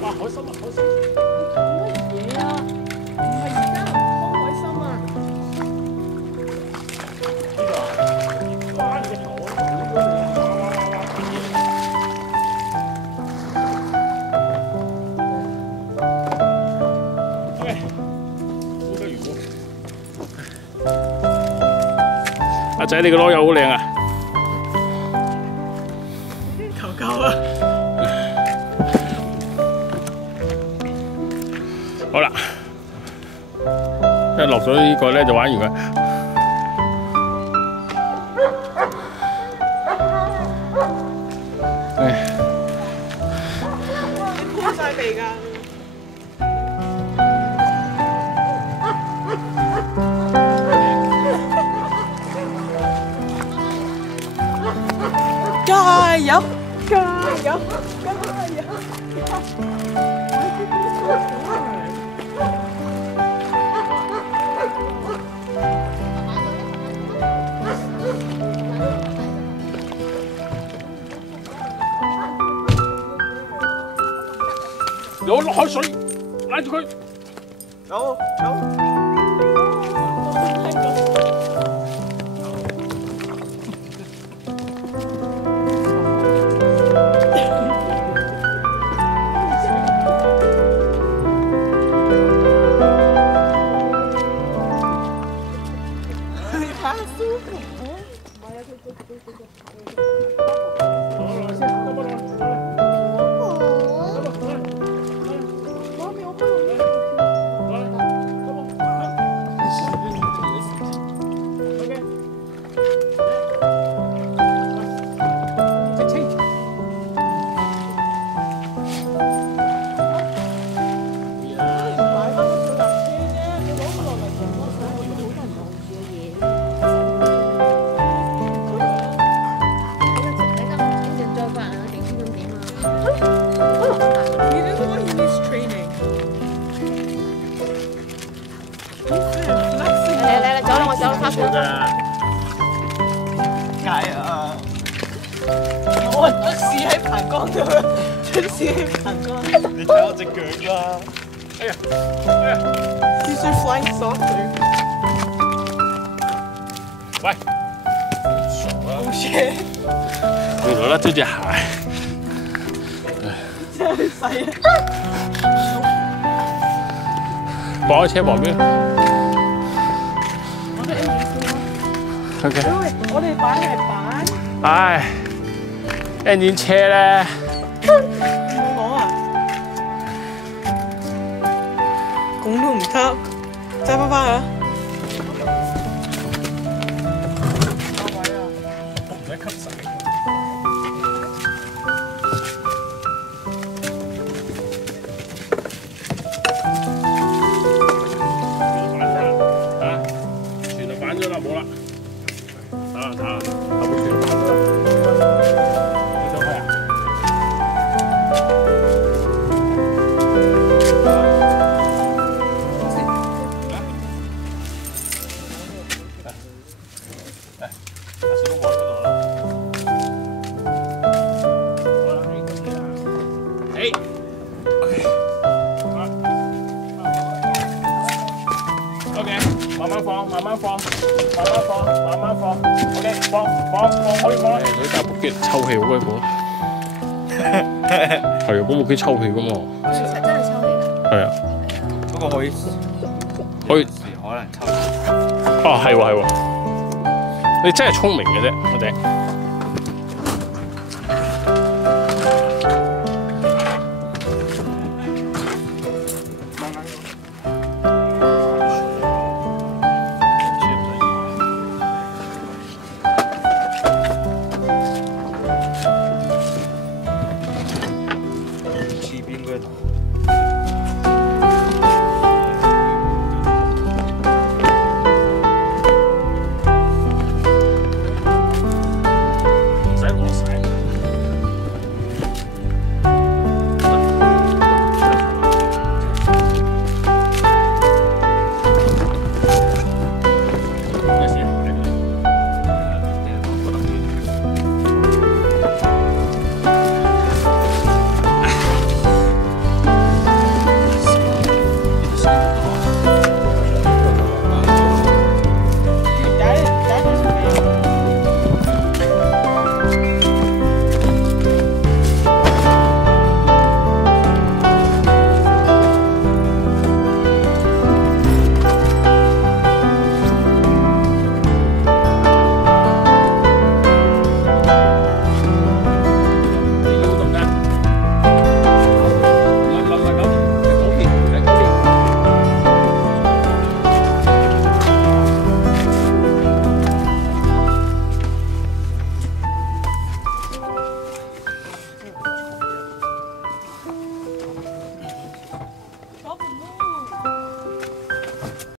哇，海參啊，海參！乜嘢啊？唔係而家開海參啊！呢度啊，哇！你個頭啊，哇！OK，好得魚喎！阿仔，你個籮柚好靚啊！求救啊！好啦，一落咗呢個咧就玩完啦。鋪晒地㗎。加油！加油！加油！有落海水，拉住佢。走走。太舒服了。解啊！我試喺棚杆度，想試喺棚杆。你睇我隻腳啦！哎呀！哎呀！必須 flying saucer。喂！傻啦！好嘢！原來甩咗隻鞋。真係細啊！放喺車旁邊。OK。喂，我哋擺係板。唉 ，engine 車咧。冇講啊！拱都唔得，揸翻返去啊！唔使吸實。全就反咗啦，冇啦。打後邊全反咗。你想開啊？慢慢放，慢慢放，慢慢放，慢慢放。OK， 放，可以放啦。嗰啲大部機抽氣好鬼苦。係啊，嗰部機抽氣噶嘛。真係抽氣㗎。係啊。不過可以可能抽。哦，係喎。你真係聰明嘅啫，我哋。